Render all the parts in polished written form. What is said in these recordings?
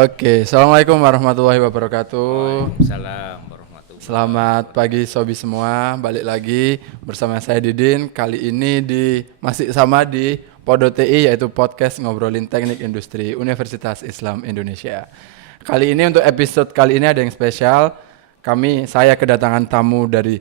Oke, Assalamualaikum warahmatullahi wabarakatuh. Waalaikumsalam warahmatullahi Selamat wabarakatuh. pagi Sobi semua, balik lagi bersama saya Didin. Kali ini masih sama di Podo TI, yaitu podcast ngobrolin teknik industri Universitas Islam Indonesia. Kali ini untuk episode kali ini ada yang spesial. Saya kedatangan tamu dari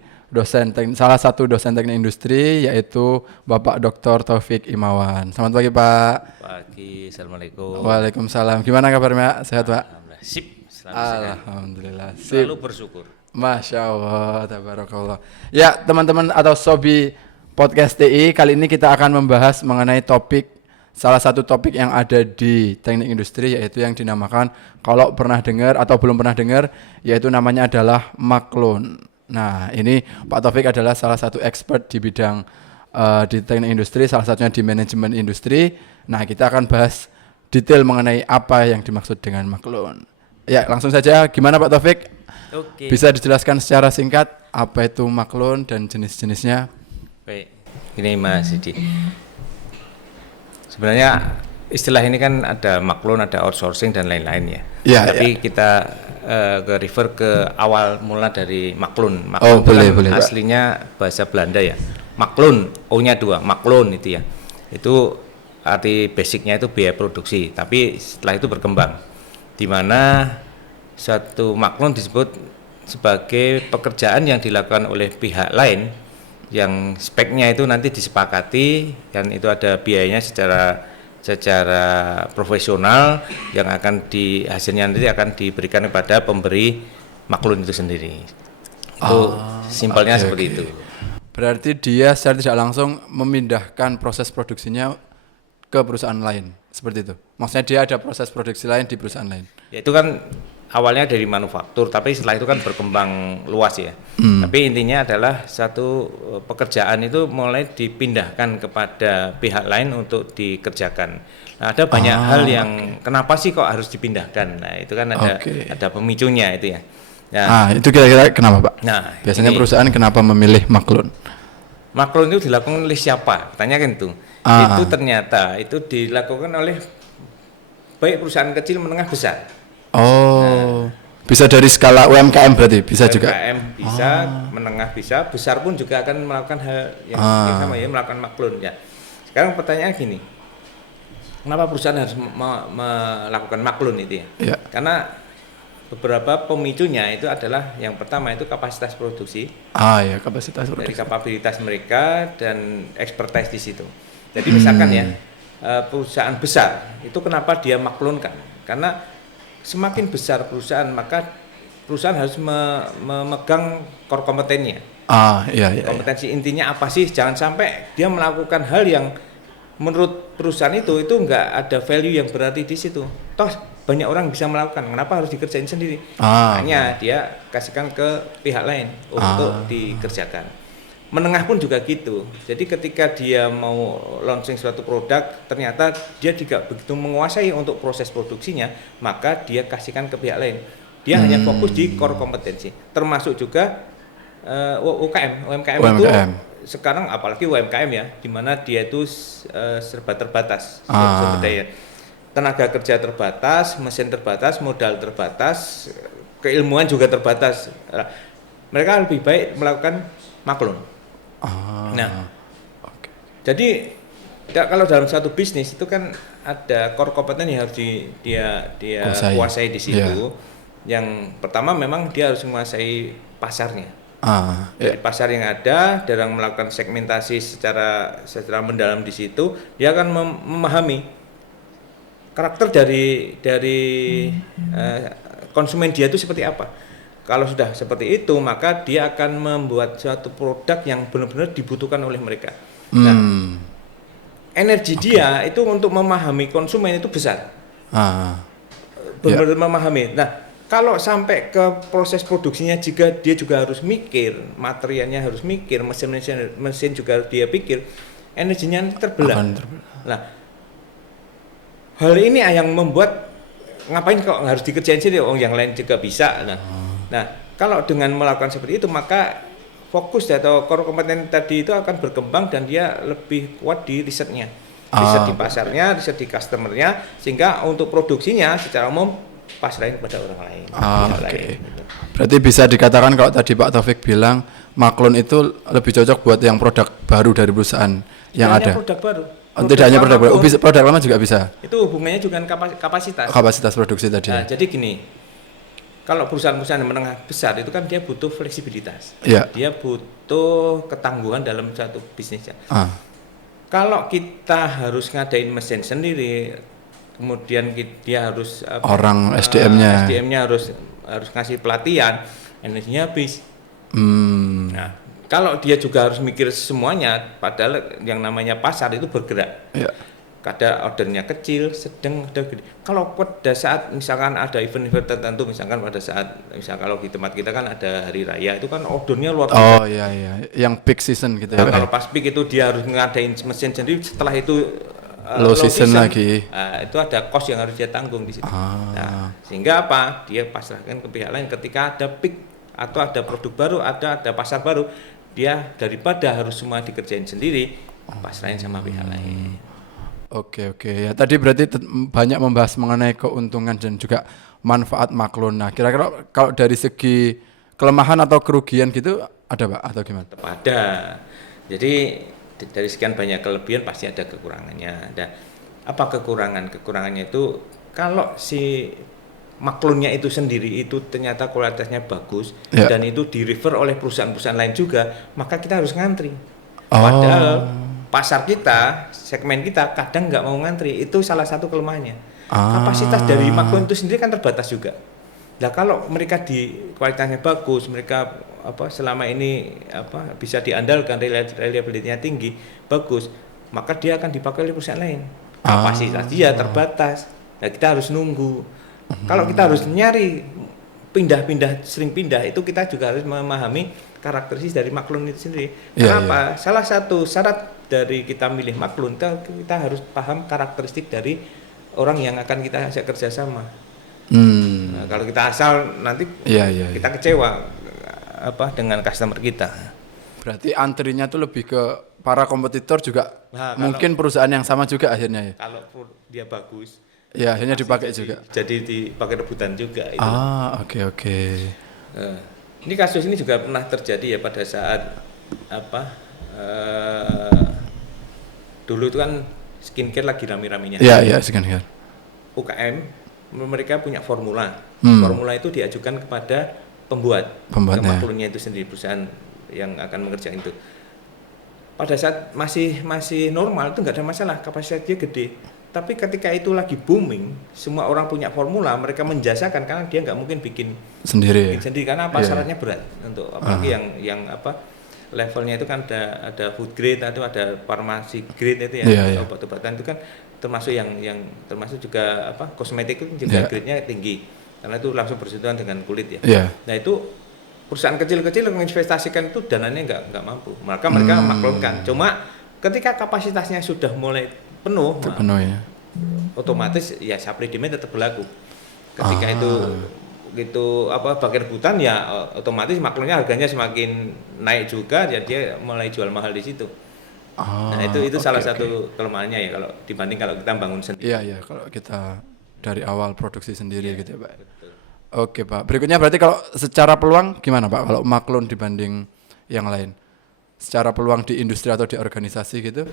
salah satu dosen teknik industri, yaitu Bapak Dr. Taufik Imawan. Selamat pagi Pak. Pagi, assalamualaikum. Waalaikumsalam. Gimana kabarnya? Sehat Pak? Alhamdulillah, sip, selalu sehat. Alhamdulillah. Selalu bersyukur. Masya Allah, tabarakallah. Ya, teman-teman atau Sobi Podcast TI, kali ini kita akan membahas mengenai salah satu topik yang ada di teknik industri, yaitu yang dinamakan, kalau pernah dengar atau belum pernah dengar, yaitu namanya adalah maklun. Nah, ini Pak Taufik adalah salah satu expert di bidang di teknik industri, salah satunya di manajemen industri. Nah, kita akan bahas detail mengenai apa yang dimaksud dengan maklun. Ya, langsung saja, gimana Pak Taufik? Oke. Bisa dijelaskan secara singkat apa itu maklun dan jenis-jenisnya? Baik, ini Mas Didi. Sebenarnya istilah ini kan ada maklun, ada outsourcing dan lain-lain ya. Ya, Tapi ya. kita refer ke awal mula dari maklun. Oh, Maklun itu boleh, kan boleh, Pak. aslinya bahasa Belanda ya. Maklun, O-nya 2, maklun itu ya. Itu arti basicnya itu biaya produksi, tapi setelah itu berkembang. Di mana suatu maklun disebut sebagai pekerjaan yang dilakukan oleh pihak lain yang speknya itu nanti disepakati dan itu ada biayanya secara profesional yang hasilnya nanti akan diberikan kepada pemberi maklun itu sendiri. Itu simpelnya oke, seperti oke. itu. Berarti dia secara tidak langsung memindahkan proses produksinya ke perusahaan lain, seperti itu. Maksudnya dia ada proses produksi lain di perusahaan lain. Ya, itu kan awalnya dari manufaktur, tapi setelah itu kan berkembang luas ya. Tapi intinya adalah satu pekerjaan itu mulai dipindahkan kepada pihak lain untuk dikerjakan. Nah, ada banyak hal yang kenapa sih kok harus dipindahkan. Nah, itu kan ada pemicunya itu ya. Nah, Itu kira-kira kenapa Pak? nah Biasanya ini perusahaan kenapa memilih maklun? maklun itu dilakukan oleh siapa? Tanyakan itu. Itu ternyata itu dilakukan oleh baik perusahaan kecil, menengah, besar. Oh, bisa dari skala UMKM berarti, bisa juga. UMKM bisa, menengah bisa, besar pun juga akan melakukan hal yang sama ya, melakukan maklun ya. Sekarang pertanyaan gini, kenapa perusahaan harus melakukan maklun itu ya? Ya. Karena beberapa pemicunya itu adalah yang pertama itu kapasitas produksi, Ya, kapasitas dari produksi. kapabilitas mereka dan expertise di situ. Jadi misalkan ya, perusahaan besar itu kenapa dia maklunkan? Karena semakin besar perusahaan maka perusahaan harus memegang core kompetennya. Iya, iya. Kompetensi intinya apa sih? Jangan sampai dia melakukan hal yang menurut perusahaan itu enggak ada value yang berarti di situ. Toh banyak orang bisa melakukan, kenapa harus dikerjain sendiri? Makanya dia kasihkan ke pihak lain untuk dikerjakan. Menengah pun juga gitu. Jadi ketika dia mau launching suatu produk, ternyata dia tidak begitu menguasai untuk proses produksinya, maka dia kasihkan ke pihak lain. Dia hanya fokus di core kompetensi. Termasuk juga UMKM itu sekarang, apalagi UMKM ya, di mana dia itu serba terbatas sumber daya. Tenaga kerja terbatas, mesin terbatas, modal terbatas, keilmuan juga terbatas. Mereka lebih baik melakukan maklun. Jadi kalau dalam satu bisnis itu kan ada core kompeten yang harus dia kuasai di situ. Yeah. Yang pertama memang dia harus menguasai pasarnya. Dari pasar yang ada, dalam melakukan segmentasi secara mendalam di situ, dia akan memahami karakter dari konsumen dia itu seperti apa. Kalau sudah seperti itu, maka dia akan membuat suatu produk yang benar-benar dibutuhkan oleh mereka. Nah, energi dia itu untuk memahami konsumen itu besar. Benar-benar memahami. Nah, kalau sampai ke proses produksinya, jika dia juga harus mikir, materialnya harus mikir, mesin juga harus dia pikir, energinya terbelah. Nah, hal ini yang membuat ngapain kok harus dikerjain sendiri, yang lain juga bisa. Nah, kalau dengan melakukan seperti itu, maka fokus atau core kompeten tadi itu akan berkembang dan dia lebih kuat di risetnya, riset di pasarnya, riset di customernya, sehingga untuk produksinya secara umum pasrahin kepada orang lain. Oke. Lain, gitu. Berarti bisa dikatakan kalau tadi Pak Taufik bilang maklun itu lebih cocok buat yang produk baru dari perusahaan yang Hanya ada. produk baru. Tidak hanya produk baru, pun, produk lama juga bisa. itu hubungannya juga dengan kapasitas. Kapasitas produksi tadi. Nah, jadi gini, kalau perusahaan-perusahaan yang menengah besar itu kan dia butuh fleksibilitas. Iya. Dia butuh ketangguhan dalam satu bisnisnya. Kalau kita harus ngadain mesin sendiri, kemudian dia harus orang SDM-nya harus ngasih pelatihan, energinya habis. Nah, kalau dia juga harus mikir semuanya, padahal yang namanya pasar itu bergerak. Iya. Kadang ordernya kecil, sedang, ada gede. Kalau pada saat misalkan ada event-event tertentu, misalkan pada saat kalau di tempat kita kan ada hari raya, itu kan ordernya luar biasa. Oh iya, yang peak season gitu ya. Nah, kalau pas peak itu dia harus ngadain mesin sendiri, setelah itu low season lagi. Itu ada cost yang harus dia tanggung di situ. Nah, sehingga apa? Dia pasrahkan ke pihak lain ketika ada peak atau ada produk baru, ada pasar baru, dia daripada harus semua dikerjain sendiri, pasrahin sama pihak lain. Oke. Ya tadi berarti banyak membahas mengenai keuntungan dan juga manfaat maklun. Nah, kira-kira kalau dari segi kelemahan atau kerugian gitu ada Pak atau gimana? Tetap ada. Jadi dari sekian banyak kelebihan pasti ada kekurangannya. Ada apa kekurangan? Kekurangannya itu kalau si maklunnya itu sendiri itu ternyata kualitasnya bagus dan itu di-refer oleh perusahaan-perusahaan lain juga, maka kita harus ngantri. Padahal pasar kita, segmen kita kadang nggak mau ngantri, itu salah satu kelemahannya. Kapasitas dari maklun itu sendiri kan terbatas juga. Nah kalau mereka di kualitasnya bagus, mereka selama ini bisa diandalkan, reliability-nya tinggi, bagus, maka dia akan dipakai oleh perusahaan lain. Kapasitas dia terbatas. Nah kita harus nunggu. Kalau kita harus nyari sering pindah, itu kita juga harus memahami karakteristik dari maklun itu sendiri. Kenapa? Salah satu syarat dari kita milih maklun, kita harus paham karakteristik dari orang yang akan kita ajak kerjasama. Nah, kalau kita asal nanti kita kecewa dengan customer kita. Berarti antrinya tuh lebih ke para kompetitor juga, mungkin perusahaan yang sama juga akhirnya ya. Kalau dia bagus, ya akhirnya dipakai juga. Jadi dipakai rebutan juga. Itu. Oke. Ini kasus ini juga pernah terjadi ya pada saat dulu itu kan skincare lagi rame-ramenya. Iya, skincare. UKM mereka punya formula. Formula itu diajukan kepada pembuatnya. Maklunnya itu sendiri, perusahaan yang akan mengerjakan itu. Pada saat masih normal itu nggak ada masalah, kapasitas dia gede. Tapi ketika itu lagi booming, semua orang punya formula, mereka menjasakan karena dia nggak mungkin bikin sendiri karena syaratnya berat untuk apalagi yang levelnya itu kan ada food grade atau ada farmasi grade itu ya, obat-obatan itu kan termasuk yang termasuk juga kosmetik itu juga grade-nya tinggi karena itu langsung bersentuhan dengan kulit ya. Nah itu perusahaan kecil-kecil menginvestasikan itu dananya nggak mampu, maka mereka maklumkan. Cuma ketika kapasitasnya sudah mulai penuh ya. Otomatis ya supply demand tetap berlaku. Ketika itu pakai rebutan ya otomatis maklumnya harganya semakin naik juga, ya dia mulai jual mahal di situ. Nah itu salah satu kelemahannya ya kalau dibanding kalau kita bangun sendiri. Iya kalau kita dari awal produksi sendiri gitu ya Pak. Betul. Oke Pak, berikutnya berarti kalau secara peluang gimana Pak kalau maklun dibanding yang lain? Secara peluang di industri atau di organisasi gitu?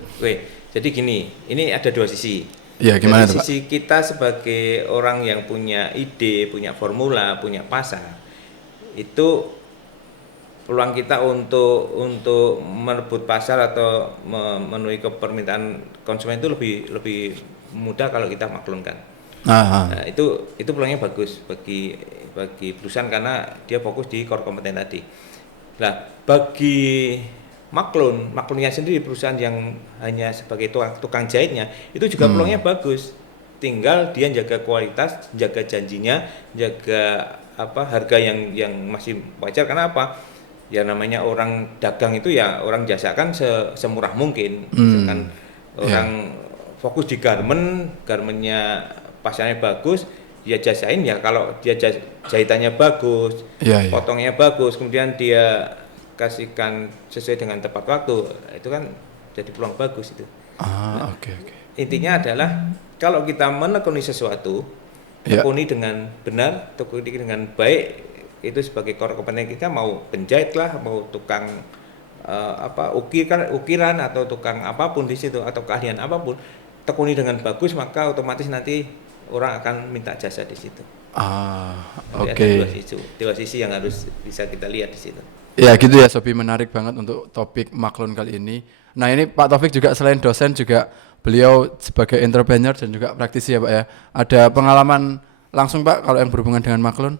Jadi gini, ini ada dua sisi. Iya, gimana Dari sisi kita sebagai orang yang punya ide, punya formula, punya pasar, itu peluang kita untuk merebut pasar atau memenuhi permintaan konsumen itu lebih mudah kalau kita maklunkan. Nah, itu peluangnya bagus bagi perusahaan karena dia fokus di core kompeten tadi. Nah, bagi maklunnya sendiri, perusahaan yang hanya sebagai tukang jahitnya itu juga peluangnya bagus, tinggal dia jaga kualitas, jaga janjinya, jaga harga yang masih wajar. Karena ya namanya orang dagang itu ya orang jasakan semurah mungkin. Misalkan orang fokus di garmentnya pasarnya bagus, dia jasain ya kalau dia jahitannya bagus, potongnya bagus, kemudian dia kasihkan sesuai dengan tepat waktu, itu kan jadi peluang bagus itu. Oke. Intinya adalah kalau kita menekuni sesuatu tekuni dengan benar, tekuni dengan baik, itu sebagai core kompetensi kita, mau penjahit lah, mau tukang ukiran atau tukang apapun di situ atau keahlian apapun, tekuni dengan bagus, maka otomatis nanti orang akan minta jasa di situ. Oke. Ada dua sisi yang harus bisa kita lihat di situ. Ya gitu ya Sobi, menarik banget untuk topik Maklun kali ini. Nah ini Pak Taufik juga selain dosen juga beliau sebagai entrepreneur dan juga praktisi ya Pak ya. Ada pengalaman langsung Pak kalau yang berhubungan dengan Maklun?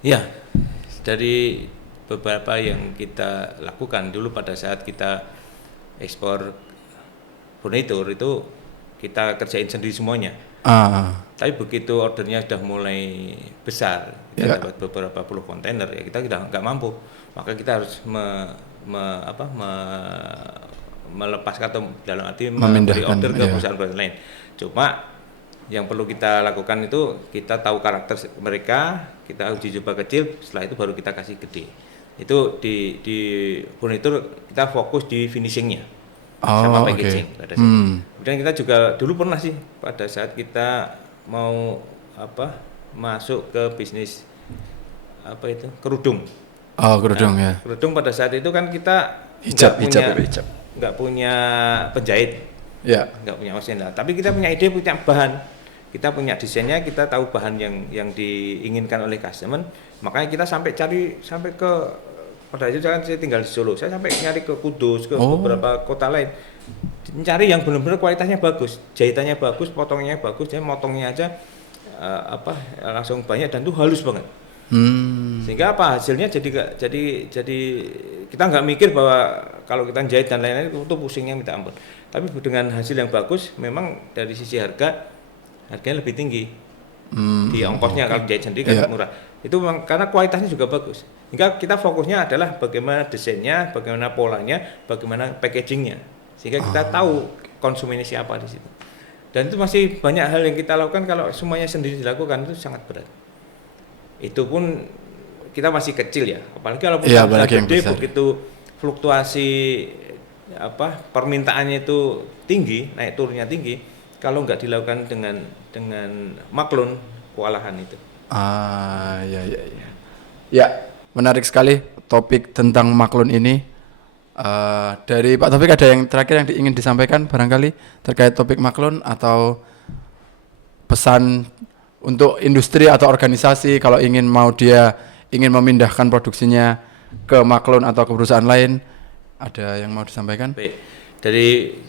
Ya, dari beberapa yang kita lakukan dulu pada saat kita ekspor furnitur itu kita kerjain sendiri semuanya. Tapi begitu ordernya sudah mulai besar, kita dapat beberapa puluh kontainer, ya kita nggak mampu, maka kita harus melepaskan atau dalam arti memberi order ke perusahaan-perusahaan lain. Cuma yang perlu kita lakukan itu kita tahu karakter mereka, kita uji coba kecil, setelah itu baru kita kasih gede. Itu di furnitur kita fokus di finishingnya sama packaging. Kemudian kita juga dulu pernah sih pada saat kita mau masuk ke bisnis kerudung. Kerudung ya. Kerudung pada saat itu kan kita nggak punya penjahit, nggak punya mesin lah. Tapi kita punya ide, punya bahan, kita punya desainnya, kita tahu bahan yang diinginkan oleh customer. Makanya kita sampai ke pada itu saya tinggal di Solo, saya sampai nyari ke Kudus, ke beberapa kota lain, mencari yang benar-benar kualitasnya bagus, jahitannya bagus, potongnya bagus, jadi motongnya aja langsung banyak dan itu halus banget. Sehingga hasilnya jadi kita nggak mikir bahwa kalau kita jahit dan lain-lain itu pusingnya minta ampun. Tapi dengan hasil yang bagus, memang dari sisi harganya lebih tinggi. Di ongkosnya kalau jahit sendiri kan murah. Itu memang karena kualitasnya juga bagus. Hingga kita fokusnya adalah bagaimana desainnya, bagaimana polanya, bagaimana packagingnya. Sehingga kita tahu konsumennya siapa di situ. Dan itu masih banyak hal yang kita lakukan, kalau semuanya sendiri dilakukan itu sangat berat. Itu pun kita masih kecil ya, apalagi kalau perusahaan gede, begitu fluktuasi permintaannya itu tinggi, naik turunnya tinggi, kalau nggak dilakukan dengan Maklun, kewalahan itu. Ya, menarik sekali topik tentang Maklun ini. Dari Pak Taufik ada yang terakhir yang ingin disampaikan barangkali terkait topik Maklun atau pesan untuk industri atau organisasi kalau ingin memindahkan produksinya ke Maklun atau ke perusahaan lain, ada yang mau disampaikan? Baik.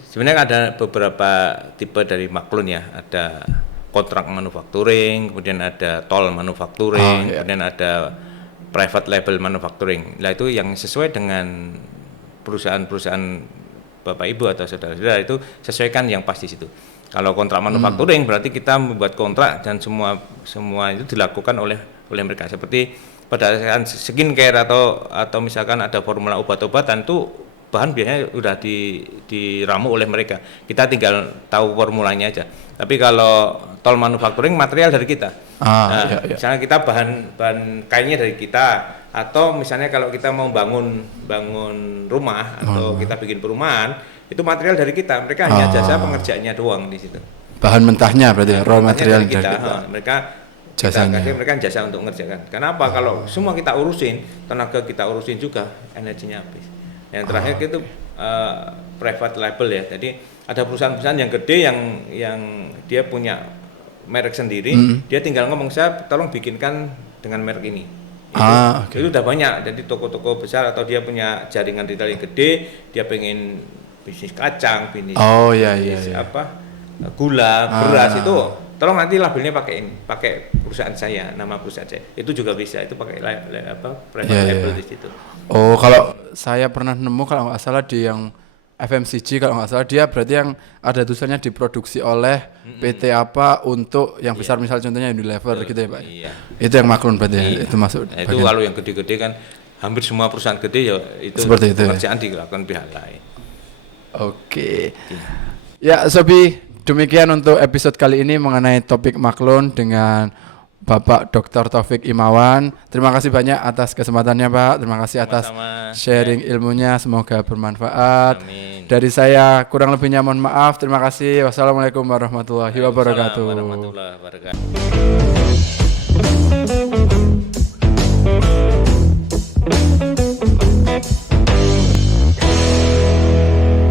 Sebenarnya ada beberapa tipe dari Maklun ya, ada kontrak manufacturing, kemudian ada toll manufacturing, kemudian ada private label manufacturing. Nah itu yang sesuai dengan perusahaan-perusahaan Bapak Ibu atau saudara-saudara, itu sesuaikan yang pasti situ. Kalau kontrak manufacturing berarti kita membuat kontrak dan semua itu dilakukan oleh mereka. Seperti pada saat skincare atau misalkan ada formula obat-obatan, itu bahan biasanya sudah diramu oleh mereka. Kita tinggal tahu formulanya aja. Tapi kalau toll manufacturing, material dari kita. Misalnya kita bahan kainnya dari kita, atau misalnya kalau kita mau bangun rumah atau kita bikin perumahan, itu material dari kita. Mereka hanya jasa pengerjaannya doang di situ. Bahan mentahnya berarti raw material dari kita. Mereka jasa untuk mengerjakan. Kenapa? Kalau semua kita urusin, tenaga kita urusin juga, energinya habis. Yang terakhir itu private label ya. Jadi ada perusahaan-perusahaan yang gede yang dia punya merek sendiri, dia tinggal ngomong, saya tolong bikinkan dengan merek ini. Itu udah banyak. Jadi toko-toko besar atau dia punya jaringan retail yang gede, dia pengen bisnis kacang, bisnis gula, beras, itu tolong nanti labelnya pakai perusahaan saya, nama perusahaan saya. Itu juga bisa, itu pakai private label di situ. Kalau saya pernah nemu kalau nggak salah di yang FMCG, kalau nggak salah dia berarti yang ada tulisannya diproduksi oleh PT apa untuk yang besar, misal contohnya Unilever gitu ya Pak. Itu yang Maklun berarti itu masuk. Itu kalau yang gede-gede kan hampir semua perusahaan gede ya itu pekerjaan dilakukan pihak lain. Ya Sobi, demikian untuk episode kali ini mengenai topik Maklun dengan Bapak Dr. Taufik Imawan. Terima kasih banyak atas kesempatannya Pak. Terima kasih atas sharing ilmunya. Semoga bermanfaat. Amin. Dari saya kurang lebihnya mohon maaf. Terima kasih. Wassalamualaikum warahmatullahi wabarakatuh. Waalaikumsalam warahmatullahi wabarakatuh.